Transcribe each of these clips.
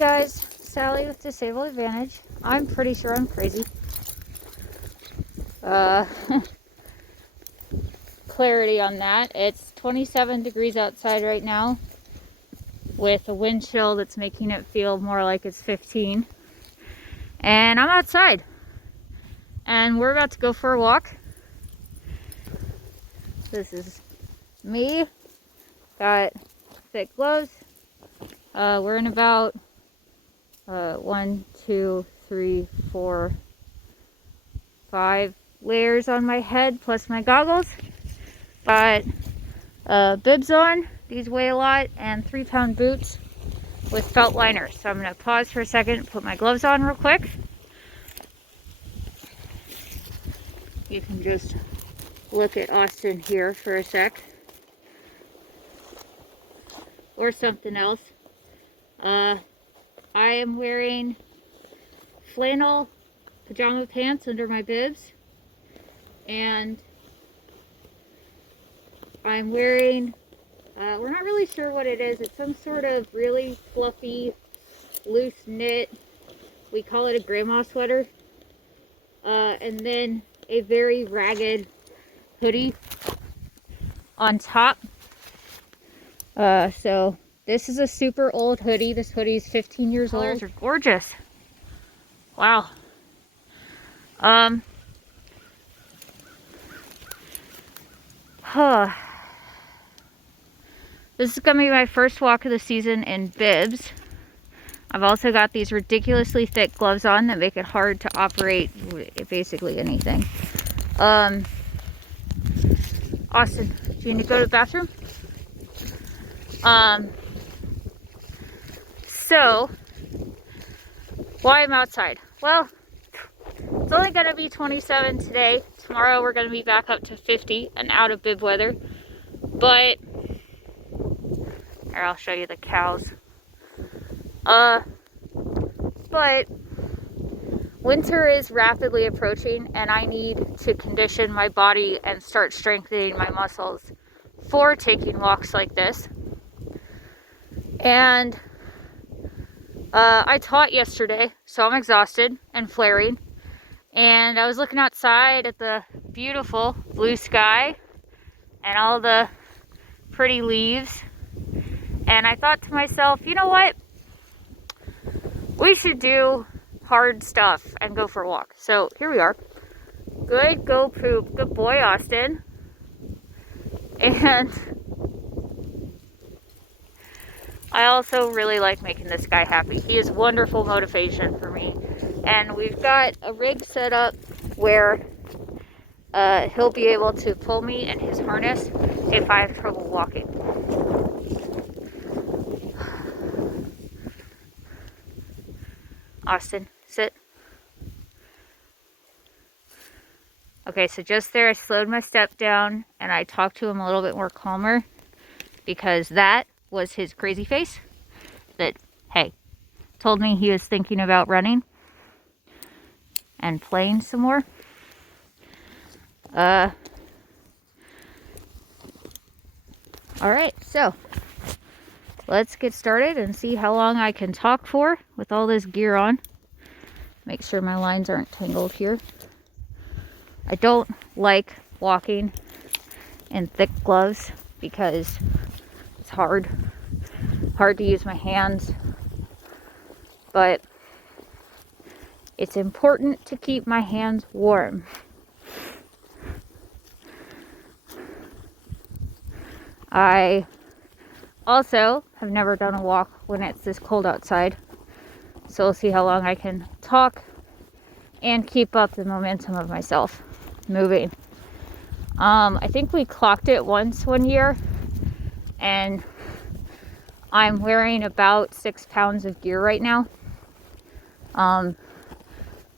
guys, Sally with Disabled Advantage. I'm pretty sure I'm crazy. Clarity on that. It's 27 degrees outside right now with a wind chill that's making it feel more like it's 15. And I'm outside. And we're about to go for a walk. This is me. Got thick gloves. We're in about 1, 2, 3, 4, 5 layers on my head plus my goggles. Got bibs on. These weigh a lot, and 3-pound boots with felt liners. So I'm going to pause for a second and put my gloves on real quick. You can just look at Austin here for a sec. Or something else. I am wearing flannel pajama pants under my bibs. And I'm wearing, we're not really sure what it is. It's some sort of really fluffy, loose knit. We call it a grandma sweater. And then a very ragged hoodie on top. So this is a super old hoodie. This hoodie is 15 years old. Colors are gorgeous. Wow. This is gonna be my first walk of the season in bibs. I've also got these ridiculously thick gloves on that make it hard to operate basically anything. Austin, do you need to go to the bathroom? So, why I'm outside? Well, it's only gonna be 27 today. Tomorrow we're gonna be back up to 50 and out of bib weather. But, here, I'll show you the cows. But winter is rapidly approaching, and I need to condition my body and start strengthening my muscles for taking walks like this. And I taught yesterday, so I'm exhausted and flaring. And I was looking outside at the beautiful blue sky and all the pretty leaves. And I thought to myself, you know what? We should do hard stuff and go for a walk. So here we are. Good, go poop. Good boy, Austin. And I also really like making this guy happy. He is wonderful motivation for me. And we've got a rig set up where he'll be able to pull me in his harness if I have trouble walking. Austin, sit. Okay, so just there I slowed my step down and I talked to him a little bit more calmer because that was his crazy face that, hey, told me he was thinking about running and playing some more. All right, so let's get started and see how long I can talk for with all this gear on. Make sure my lines aren't tangled here. I don't like walking in thick gloves because it's hard to use my hands, but it's important to keep my hands warm. I also have never done a walk when it's this cold outside, so we'll see how long I can talk and keep up the momentum of myself moving. I think we clocked it once one year, and I'm wearing about 6 pounds of gear right now.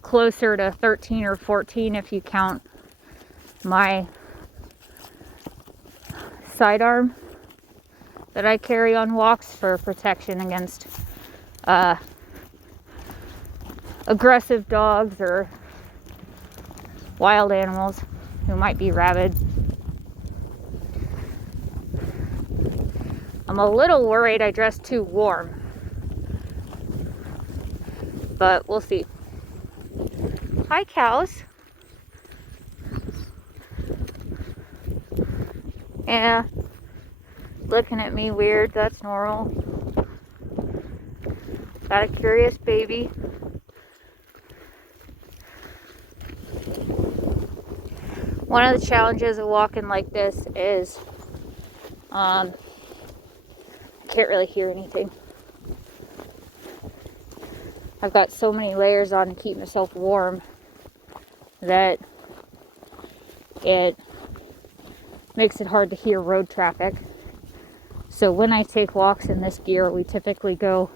Closer to 13 or 14 if you count my sidearm that I carry on walks for protection against aggressive dogs or wild animals who might be rabid. I'm a little worried I dressed too warm. but we'll see. Hi, cows. Yeah, looking at me weird, that's normal. Got a curious baby. One of the challenges of walking like this is I can't really hear anything. I've got so many layers on to keep myself warm that it makes it hard to hear road traffic. So when I take walks in this gear, we typically go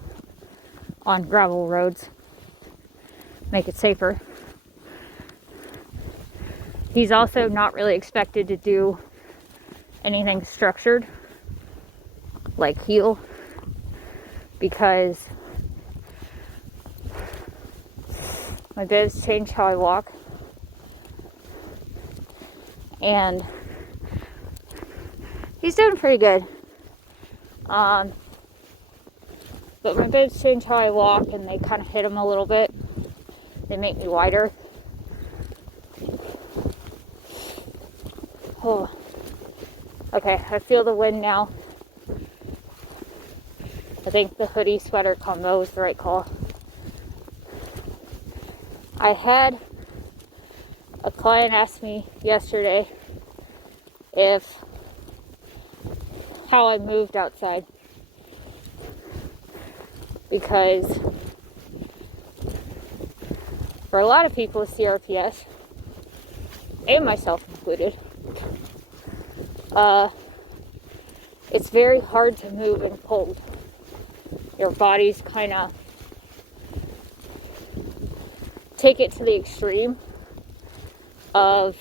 on gravel roads, make it safer. He's also not really expected to do anything structured like heel, because my bibs change how I walk, and he's doing pretty good. But my bibs change how I walk, and they kind of hit him a little bit. They make me wider. Oh. Okay, I feel the wind now. I think the hoodie sweater combo was the right call. I had a client ask me yesterday how I moved outside, because for a lot of people with CRPS, and myself included, it's very hard to move in cold. Your body's kind of take it to the extreme of,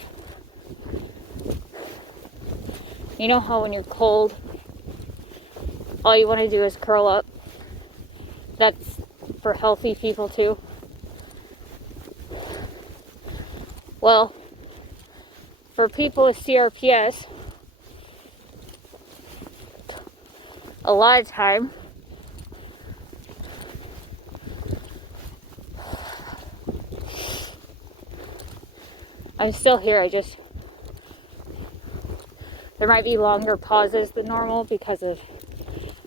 you know how when you're cold, all you want to do is curl up? That's for healthy people too. Well, for people with CRPS, a lot of time, I'm still here, there might be longer pauses than normal because of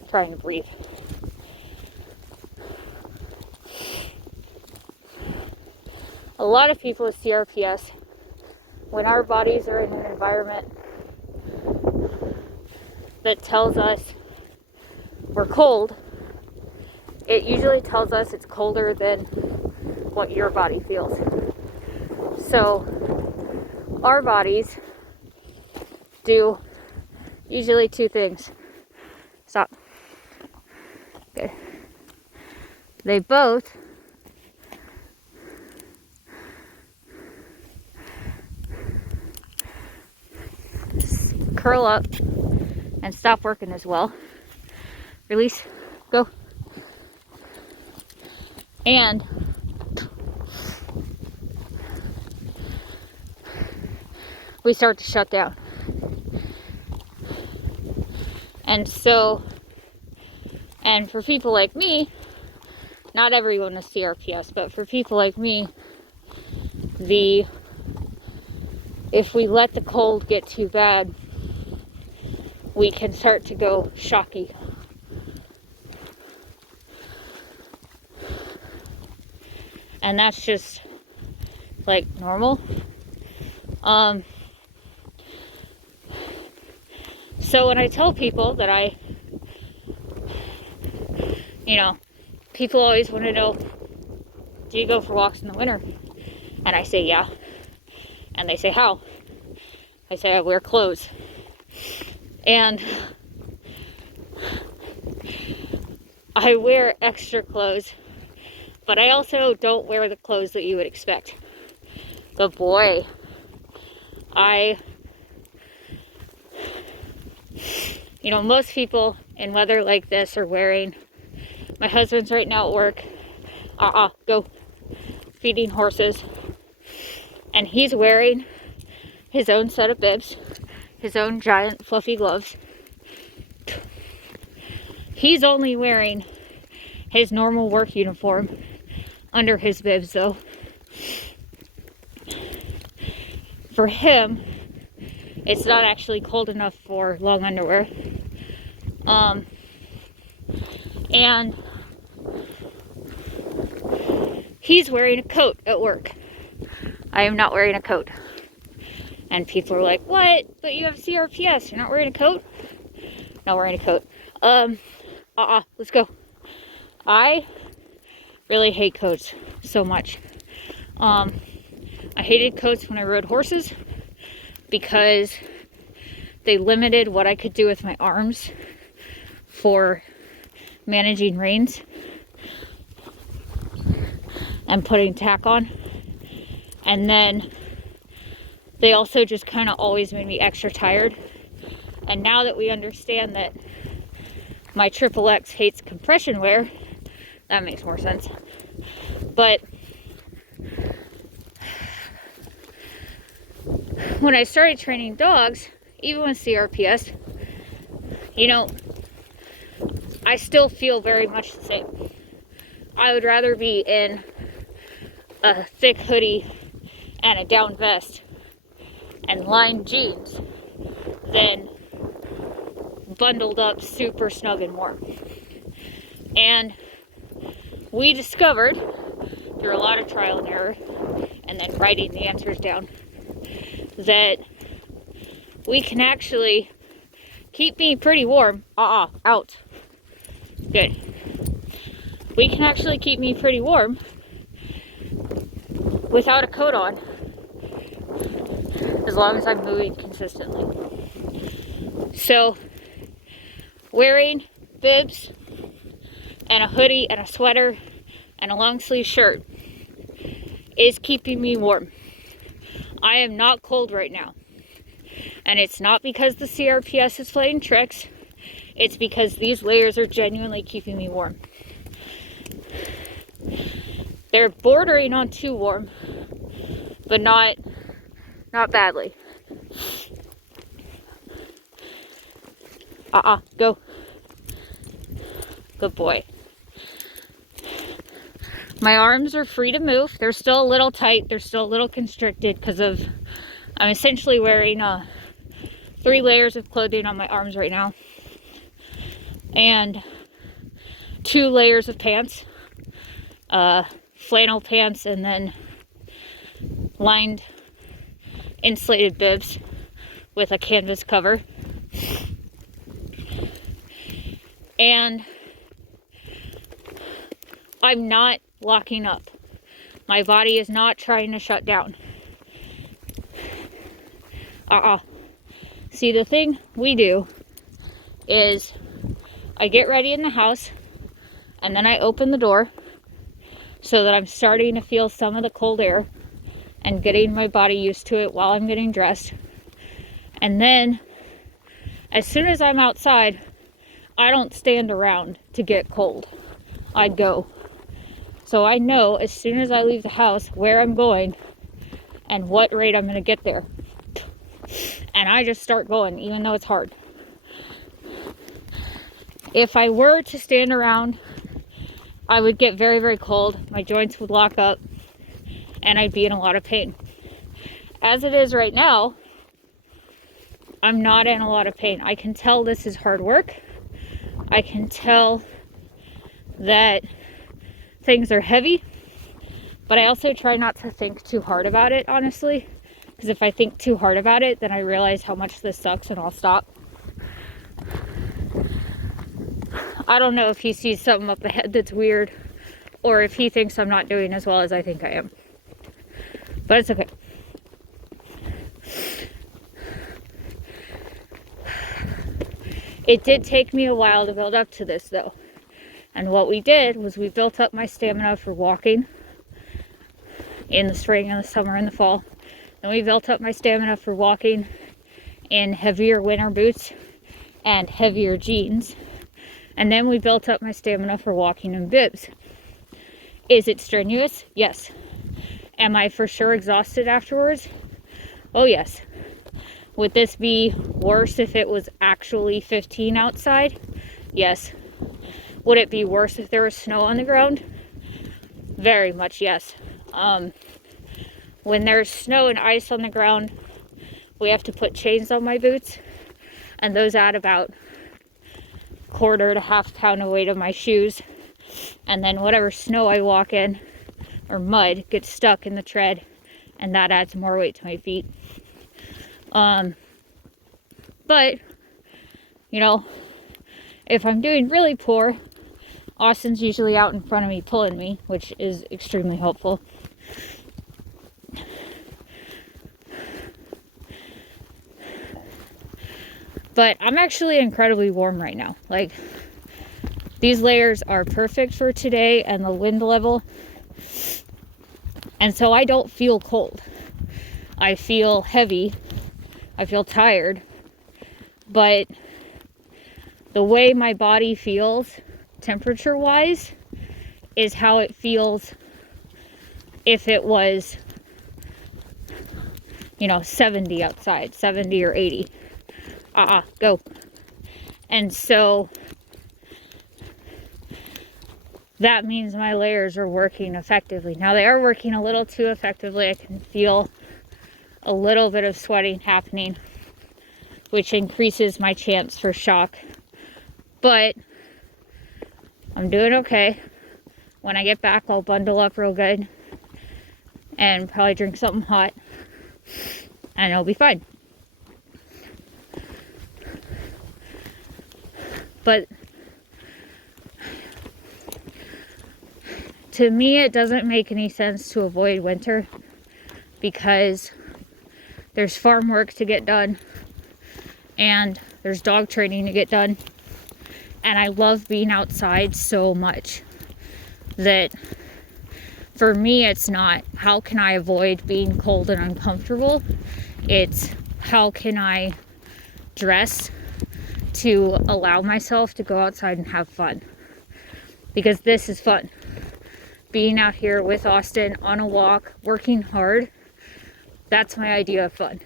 trying to breathe. A lot of people with CRPS, when our bodies are in an environment that tells us we're cold, it usually tells us it's colder than what your body feels. So our bodies do usually two things. Stop. Good. They both curl up and stop working as well. Release. Go. And we start to shut down. And for people like me, not everyone with CRPS, but for people like me, if we let the cold get too bad, we can start to go shocky. And that's just like normal. So when I tell people that people always want to know, do you go for walks in the winter? And I say, yeah. And they say, how? I say, I wear clothes. And I wear extra clothes, but I also don't wear the clothes that you would expect. But boy, most people in weather like this are wearing, my husband's right now at work, go, feeding horses, and he's wearing his own set of bibs, his own giant fluffy gloves. He's only wearing his normal work uniform under his bibs though. For him, it's not actually cold enough for long underwear. And he's wearing a coat at work. I am not wearing a coat. And people are like, what? But you have CRPS, you're not wearing a coat? Not wearing a coat. Let's go. I really hate coats so much. I hated coats when I rode horses because they limited what I could do with my arms for managing reins and putting tack on. And then they also just kind of always made me extra tired. And now that we understand that my XXX hates compression wear, that makes more sense. But when I started training dogs, even with CRPS, you know, I still feel very much the same. I would rather be in a thick hoodie and a down vest and lined jeans than bundled up super snug and warm. And we discovered through a lot of trial and error and then writing the answers down that we can actually keep me pretty warm. Out. Good. We can actually keep me pretty warm without a coat on, as long as I'm moving consistently. So, wearing bibs and a hoodie and a sweater and a long sleeve shirt is keeping me warm. I am not cold right now. And it's not because the CRPS is playing tricks. It's because these layers are genuinely keeping me warm. They're bordering on too warm, but not badly. Go. Good boy. My arms are free to move. They're still a little tight. They're still a little constricted because I'm essentially wearing 3 layers of clothing on my arms right now. And 2 layers of pants. Flannel pants and then lined insulated bibs with a canvas cover. And I'm not locking up. My body is not trying to shut down. See, the thing we do is I get ready in the house and then I open the door so that I'm starting to feel some of the cold air and getting my body used to it while I'm getting dressed. And then as soon as I'm outside, I don't stand around to get cold. I go. So I know as soon as I leave the house where I'm going and what rate I'm going to get there. And I just start going, even though it's hard. If I were to stand around, I would get very, very cold. My joints would lock up and I'd be in a lot of pain. As it is right now, I'm not in a lot of pain. I can tell this is hard work. I can tell that things are heavy, but I also try not to think too hard about it, honestly, because if I think too hard about it, then I realize how much this sucks and I'll stop. I don't know if he sees something up ahead that's weird, or if he thinks I'm not doing as well as I think I am, but it's okay. It did take me a while to build up to this though. And what we did was we built up my stamina for walking in the spring and the summer and the fall. Then we built up my stamina for walking in heavier winter boots and heavier jeans. And then we built up my stamina for walking in bibs. Is it strenuous? Yes. Am I for sure exhausted afterwards? Oh yes. Would this be worse if it was actually 15 outside? Yes. Would it be worse if there was snow on the ground? Very much, yes. When there's snow and ice on the ground, we have to put chains on my boots, and those add about 1/4 to 1/2 pound of weight of my shoes. And then whatever snow I walk in, or mud, gets stuck in the tread, and that adds more weight to my feet. But, you know, if I'm doing really poor, Austin's usually out in front of me pulling me, which is extremely helpful. But I'm actually incredibly warm right now. Like, these layers are perfect for today and the wind level. And so I don't feel cold. I feel heavy. I feel tired. But the way my body feels temperature-wise is how it feels if it was, 70 outside, 70 or 80. Go. And so that means my layers are working effectively. Now, they are working a little too effectively. I can feel a little bit of sweating happening, which increases my chance for shock. But I'm doing okay. When I get back, I'll bundle up real good and probably drink something hot, and it'll be fine. But to me, it doesn't make any sense to avoid winter because there's farm work to get done and there's dog training to get done. And I love being outside so much that for me, it's not how can I avoid being cold and uncomfortable. It's how can I dress to allow myself to go outside and have fun, because this is fun. Being out here with Austin on a walk, working hard, that's my idea of fun.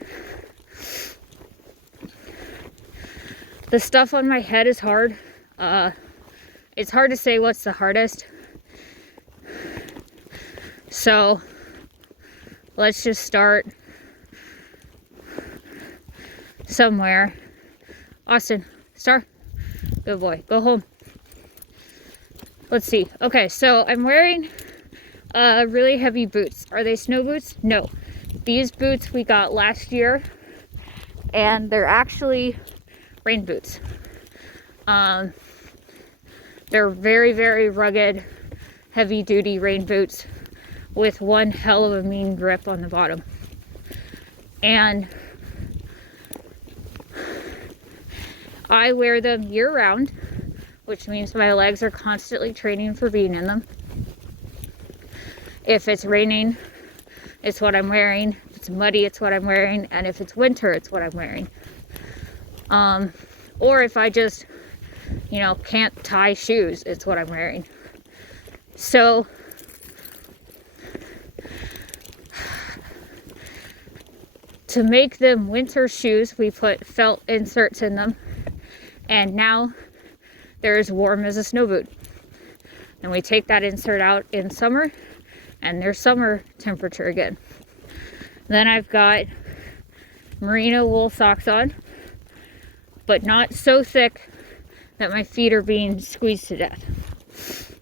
The stuff on my head is hard. It's hard to say what's the hardest. So let's just start somewhere. Austin, Star, good boy, go home. Let's see. Okay, so I'm wearing really heavy boots. Are they snow boots? No. These boots we got last year, and they're actually rain boots. They're very, very rugged, heavy-duty rain boots with one hell of a mean grip on the bottom. And I wear them year-round, which means my legs are constantly training for being in them. If it's raining, it's what I'm wearing. If it's muddy, it's what I'm wearing. And if it's winter, it's what I'm wearing. Or if I just, can't tie shoes, it's what I'm wearing. So to make them winter shoes, we put felt inserts in them. And now they're as warm as a snow boot. And we take that insert out in summer, and they're summer temperature again. Then I've got merino wool socks on, but not so thick that my feet are being squeezed to death.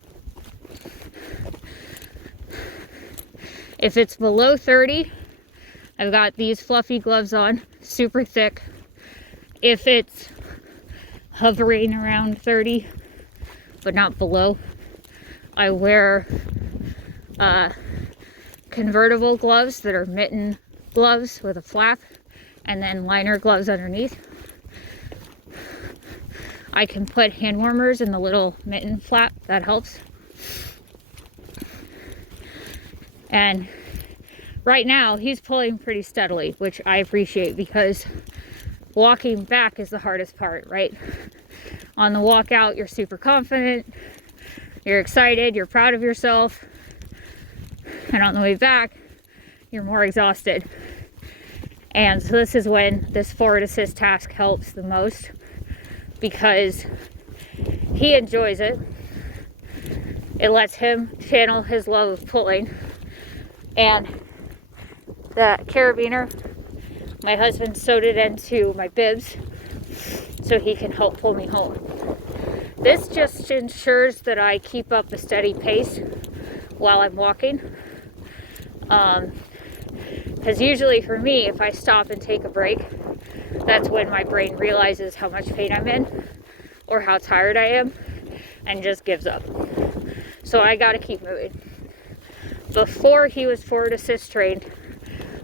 If it's below 30, I've got these fluffy gloves on, super thick. If it's hovering around 30, but not below, I wear convertible gloves that are mitten gloves with a flap, and then liner gloves underneath. I can put hand warmers in the little mitten flap, that helps. And right now he's pulling pretty steadily, which I appreciate, because walking back is the hardest part, right? On the walk out, you're super confident, you're excited, you're proud of yourself. And on the way back, you're more exhausted. And so this is when this forward assist task helps the most, because he enjoys it. It lets him channel his love of pulling. And the carabiner, my husband sewed it into my bibs so he can help pull me home. This just ensures that I keep up a steady pace while I'm walking. Because usually for me, if I stop and take a break, that's when my brain realizes how much pain I'm in or how tired I am and just gives up. So I gotta keep moving. Before he was forward assist trained,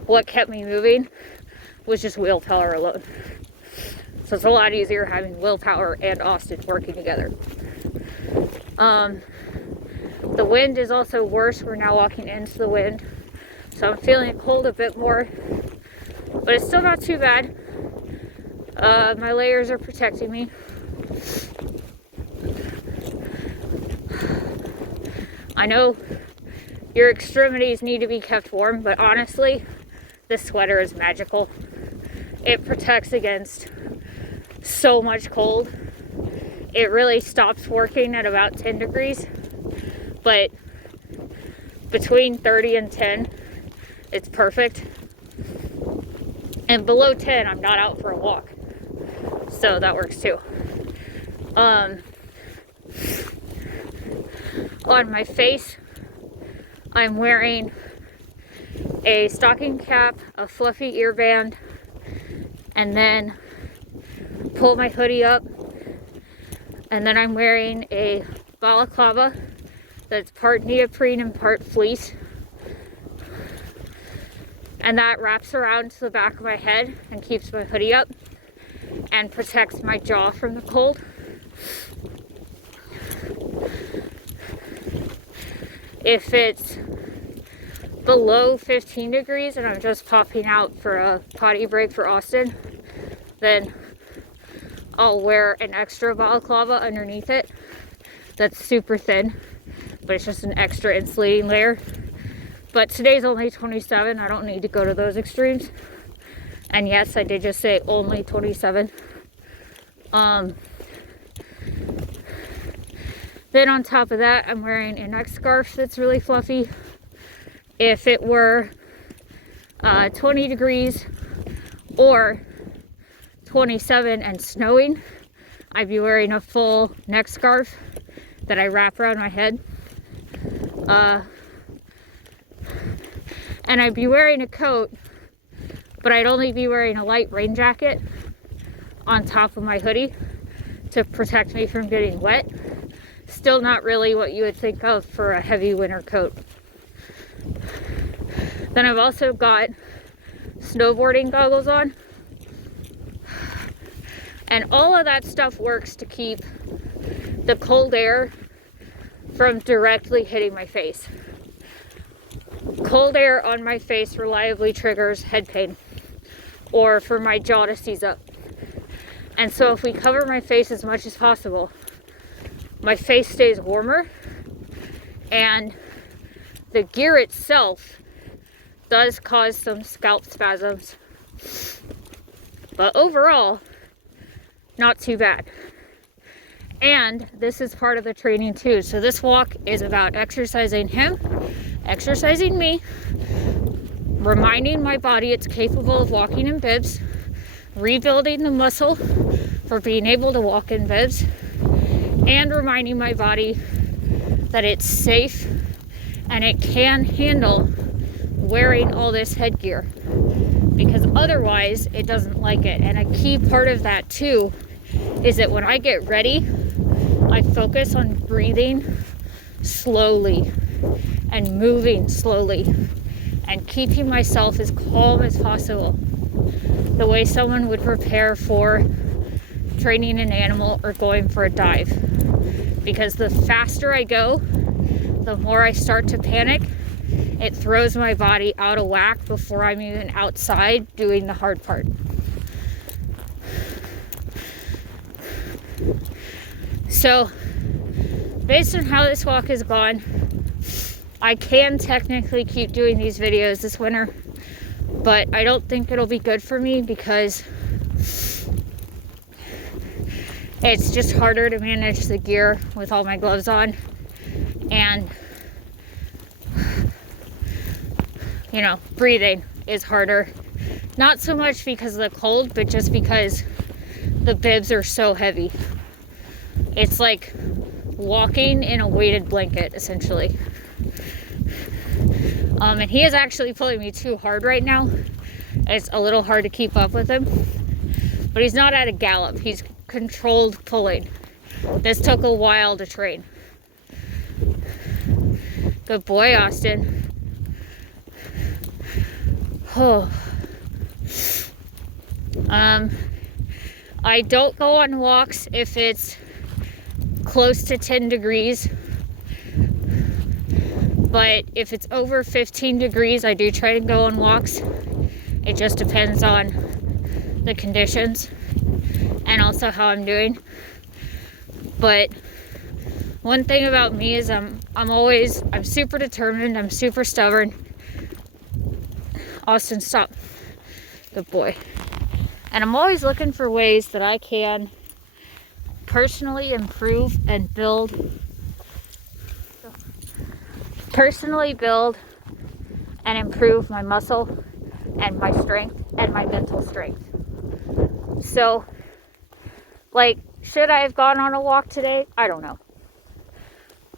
what kept me moving was just willpower alone. So it's a lot easier having willpower and Austin working together. The wind is also worse. We're now walking into the wind. So I'm feeling it cold a bit more, but it's still not too bad. My layers are protecting me. I know your extremities need to be kept warm, but honestly, this sweater is magical. It protects against so much cold. It really stops working at about 10 degrees, but between 30 and 10, it's perfect. And below 10, I'm not out for a walk. So that works too. On my face, I'm wearing a stocking cap, a fluffy earband, and then pull my hoodie up. And then I'm wearing a balaclava that's part neoprene and part fleece. And that wraps around to the back of my head and keeps my hoodie up and protects my jaw from the cold. If it's below 15 degrees and I'm just popping out for a potty break for Austin, then I'll wear an extra balaclava underneath it that's super thin, but it's just an extra insulating layer. But today's only 27. I don't need to go to those extremes. And yes, I did just say only 27. Then on top of that, I'm wearing a neck scarf that's really fluffy. If it were 20 degrees or 27 and snowing, I'd be wearing a full neck scarf that I wrap around my head. And I'd be wearing a coat, but I'd only be wearing a light rain jacket on top of my hoodie to protect me from getting wet. Still not really what you would think of for a heavy winter coat. Then I've also got snowboarding goggles on. And all of that stuff works to keep the cold air from directly hitting my face. Cold air on my face reliably triggers head pain or for my jaw to seize up. And so if we cover my face as much as possible, my face stays warmer, and the gear itself does cause some scalp spasms. But overall, not too bad. And this is part of the training too. So this walk is about exercising him, exercising me, reminding my body it's capable of walking in bibs, rebuilding the muscle for being able to walk in bibs, and reminding my body that it's safe and it can handle wearing all this headgear, because otherwise it doesn't like it. And a key part of that too is that when I get ready, I focus on breathing slowly and moving slowly and keeping myself as calm as possible, the way someone would prepare for training an animal or going for a dive. Because the faster I go, the more I start to panic. It throws my body out of whack before I'm even outside doing the hard part. So, based on how this walk has gone, I can technically keep doing these videos this winter, but I don't think it'll be good for me because it's just harder to manage the gear with all my gloves on. And, you know, breathing is harder. Not so much because of the cold, but just because the bibs are so heavy. It's like walking in a weighted blanket, essentially. And he is actually pulling me too hard right now. It's a little hard to keep up with him. But he's not at a gallop. He's controlled pulling. This took a while to train. Good boy, Austin. Oh. I don't go on walks if it's close to 10 degrees. But if it's over 15 degrees, I do try to go on walks. It just depends on the conditions and also how I'm doing. But one thing about me is I'm super determined, I'm super stubborn. Austin, stop. Good boy. And I'm always looking for ways that I can personally improve and build and improve my muscle and my strength and my mental strength. So, like, should I have gone on a walk today? I don't know.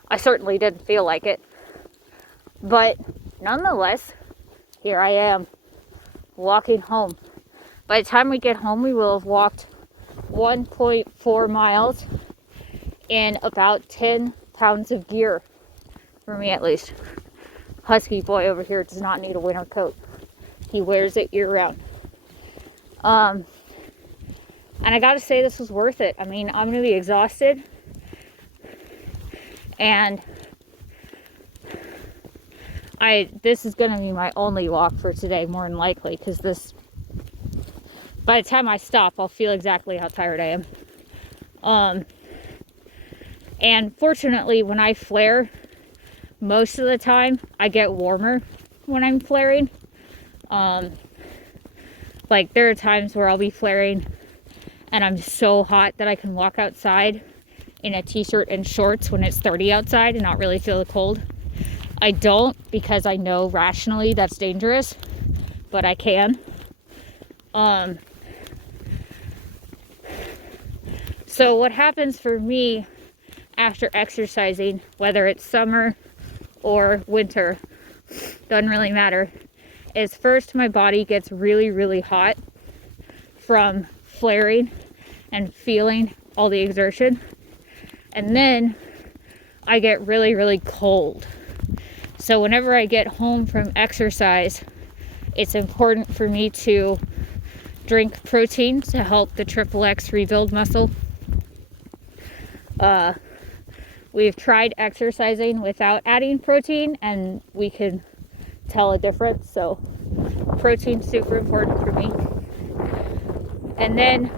I certainly didn't feel like it. But nonetheless, here I am, walking home. By the time we get home, we will have walked 1.4 miles in about 10 pounds of gear. For me, at least. Husky boy over here does not need a winter coat. He wears it year round. And I gotta say, this was worth it. I mean, I'm gonna be exhausted. And this is gonna be my only walk for today, more than likely, because by the time I stop, I'll feel exactly how tired I am. And fortunately, when I flare, most of the time I get warmer when I'm flaring. Like, there are times where I'll be flaring and I'm so hot that I can walk outside in a t-shirt and shorts when it's 30 outside and not really feel the cold. I don't, because I know rationally that's dangerous, but I can. So what happens for me after exercising, whether it's summer or winter, doesn't really matter, is first my body gets really, really hot from flaring and feeling all the exertion, and then I get really, really cold. So whenever I get home from exercise, it's important for me to drink protein to help the XXX rebuild muscle. We've tried exercising without adding protein, and we can tell a difference. So protein's super important for me. And then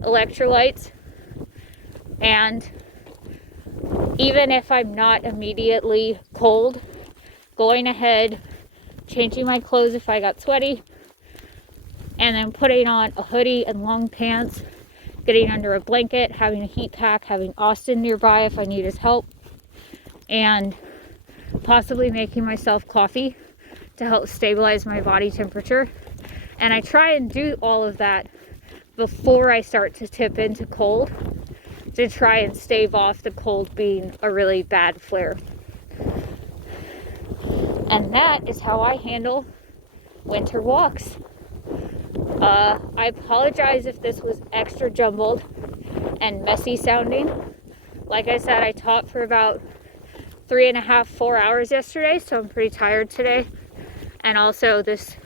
electrolytes. And even if I'm not immediately cold, going ahead, changing my clothes if I got sweaty, and then putting on a hoodie and long pants, getting under a blanket, having a heat pack, having Austin nearby if I need his help, and possibly making myself coffee to help stabilize my body temperature. And I try and do all of that before I start to tip into cold, to try and stave off the cold being a really bad flare. And that is how I handle winter walks. I apologize if this was extra jumbled and messy sounding. Like I said, I taught for about 3.5, 4 hours yesterday, so I'm pretty tired today. And also, this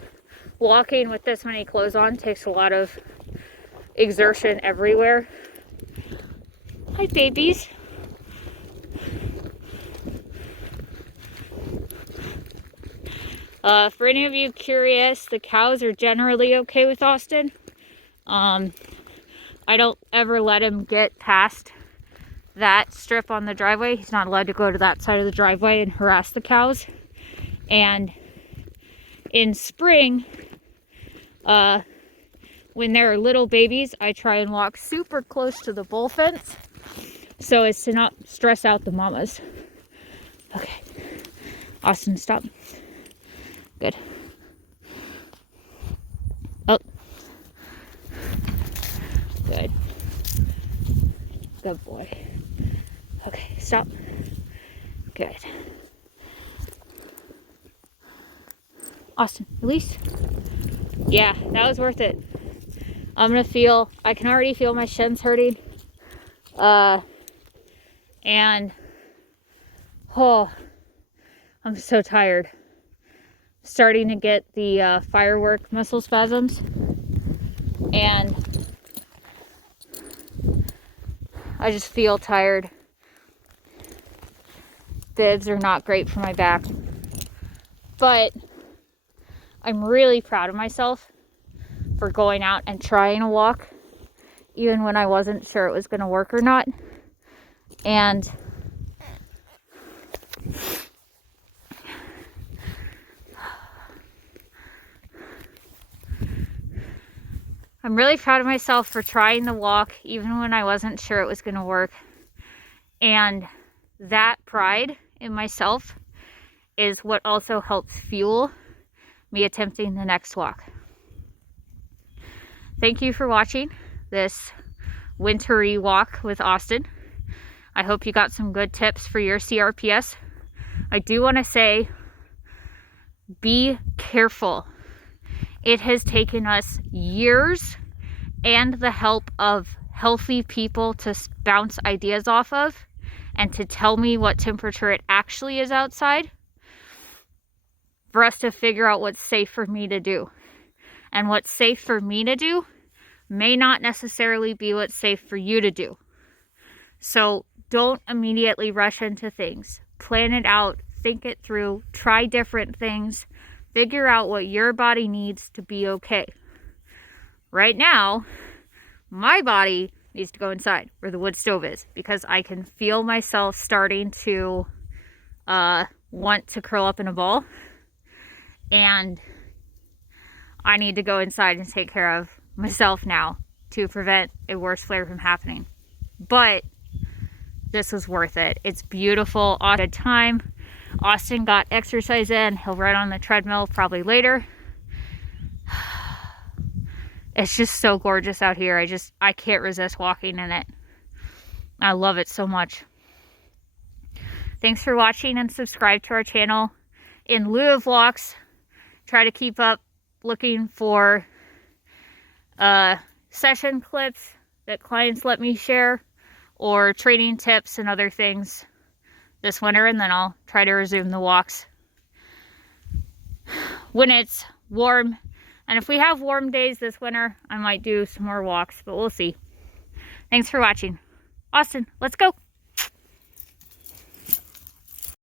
walking with this many clothes on takes a lot of exertion everywhere. Hi, babies. For any of you curious, the cows are generally okay with Austin. I don't ever let him get past that strip on the driveway. He's not allowed to go to that side of the driveway and harass the cows. And in spring, when there are little babies, I try and walk super close to the bull fence so as to not stress out the mamas. Okay. Austin, stop. Good. Oh. Good. Good boy. Okay, stop. Good. Austin, release. Yeah, that was worth it. I can already feel my shins hurting. And, oh, I'm so tired. Starting to get the firework muscle spasms. And I just feel tired. Bibs are not great for my back. But I'm really proud of myself for going out and trying a walk, even when I wasn't sure it was going to work or not. And I'm really proud of myself for trying the walk, even when I wasn't sure it was going to work. And that pride in myself is what also helps fuel me attempting the next walk. Thank you for watching this wintry walk with Austin. I hope you got some good tips for your CRPS. I do want to say, be careful. It has taken us years and the help of healthy people to bounce ideas off of and to tell me what temperature it actually is outside for us to figure out what's safe for me to do. And what's safe for me to do may not necessarily be what's safe for you to do. So don't immediately rush into things. Plan it out, think it through, try different things, figure out what your body needs to be okay. Right now, my body needs to go inside where the wood stove is because I can feel myself starting to want to curl up in a ball. And I need to go inside and take care of myself now to prevent a worse flare from happening. But this was worth it. It's beautiful, good time. Austin got exercise in. He'll run on the treadmill probably later. It's just so gorgeous out here. I can't resist walking in it. I love it so much. Thanks for watching and subscribe to our channel. In lieu of walks, try to keep up looking for session clips that clients let me share or training tips and other things this winter, and then I'll try to resume the walks when it's warm. And if we have warm days this winter, I might do some more walks, but we'll see. Thanks for watching. Austin, let's go.